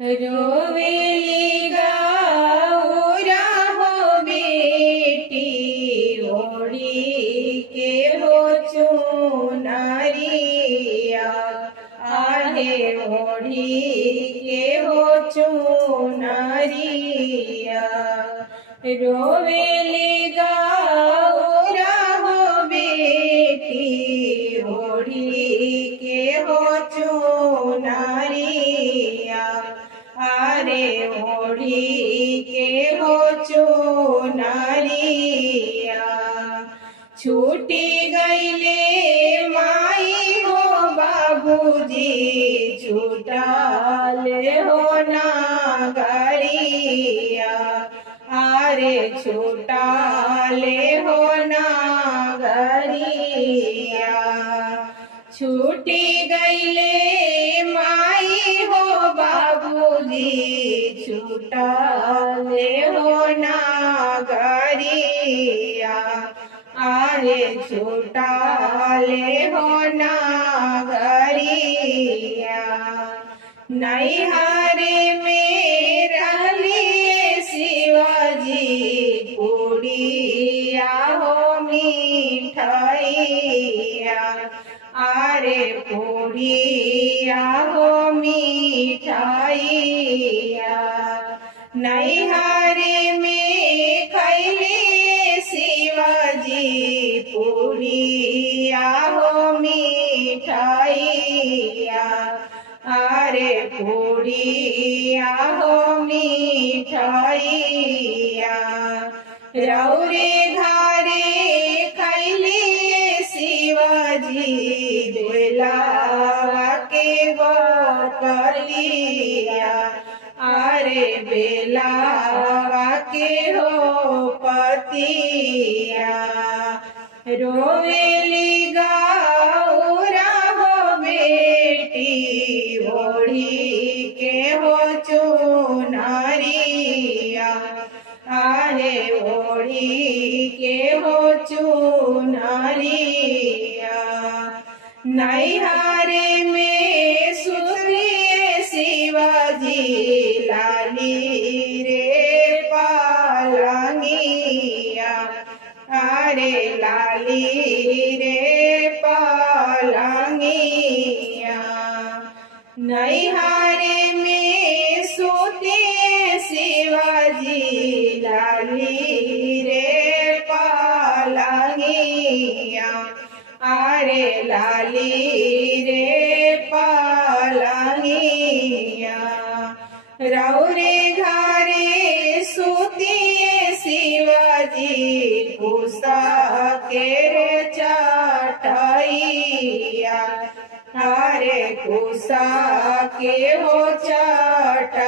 रोवेली गौरा हो बेटी ओढ़ी के हो चुनरिया आहे ओढ़ी के हो चुनरिया रोवेली गौरा हो बेटी ओढ़ी के हो चुनरिया आरे ओढ़ी के हो चुनरिया छूटी गईले माई हो बाबूजी छूटाले हो नागरिया आरे छूटाले हो नागरिया छूटी गईले माई हो बाबूजी छूटाले हो नागरिया आरे छूटाले हो नागरिया नैहरे में रहलिए शिवाजी पुड़िया हो मिठाइया आरे पुड़िया हो मिठाइया नैहरे में खैले शिवाजी पुड़िया हो मिठाइया आरे पुड़िया हो मिठाइया रौरे घरे खैले शिवाजी बेलावा के बकलिया आरे बेलावा के हो पतिया रोवेली गौरा हो बेटी ओढ़ी के हो चुनरिया आहे ओढ़ी के हो चुनरिया नैहरे में सुनिए शिवाजी लाली रे पालंगिया आरे लाली रे पालंगिया नैहरे में सोते शिवाजी लाली रे पालंगिया आरे लाली रे पालंगिया रौरे घरे सुतिए शिवाजी भूसा के चटैया आरे भूसा के हो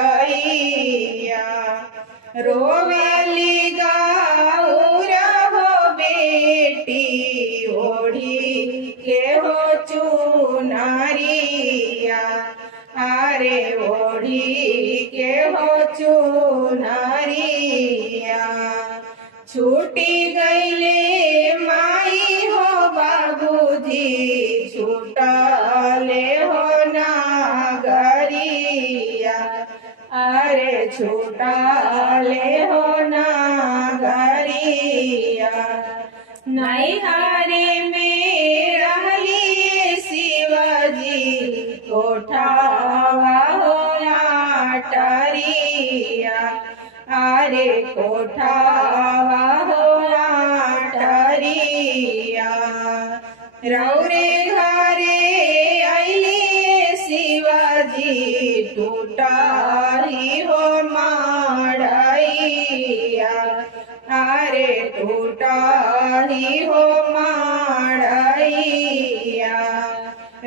चटैया रोवेली गौरा हो बेटी ओढ़ी के हो चुनरिया आरे ओढ़ी के हो चुनरिया छूटी गईले माई हो बाबूजी छूटाले हो नागरिया आरे छूटाले हो नागरिया नैहरे में रहलिए शिवाजी कोठावा हो आटरिया आरे कोठावा हो आटरिया रौरे घरे आइलिए शिवाजी टूटारी हो माड़ैया आरे टूटारी हो माड़ैया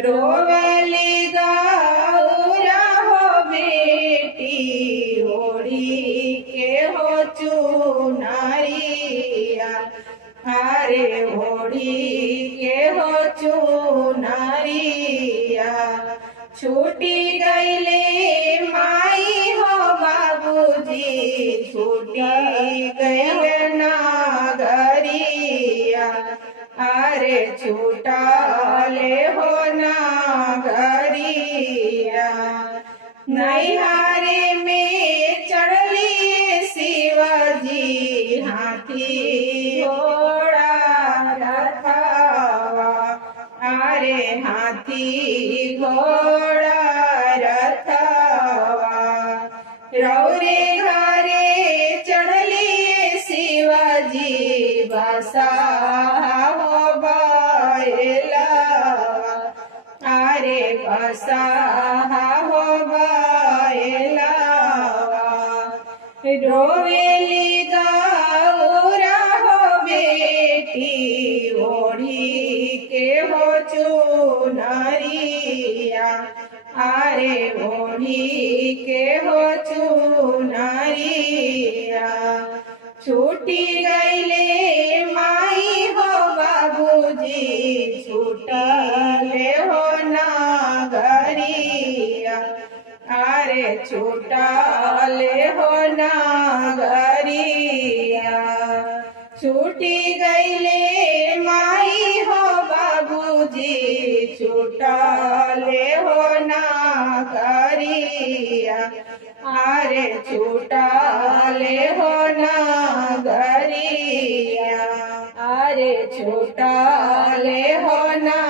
रोवेली गौरा हो बेटी ओढ़ी के हो चुनरिया आरे ओढ़ी के हो चुनरिया छूटी गईले माई हो बाबूजी छूटी गईले नागरिया आरे छूटाले हो नागरिया नैहरे रोवेली गौरा हो बेटी ओढ़ी के हो चुनरिया आरे ओढ़ी के हो चुनरिया छूटी गईले माई हो बाबूजी छूटले हो नागरिया आरे छूटले हो नागरिया छूटी गईले माई हो बाबूजी छूटले हो नागरिया आरे छूटले हो नागरिया आरे छूटले हो ना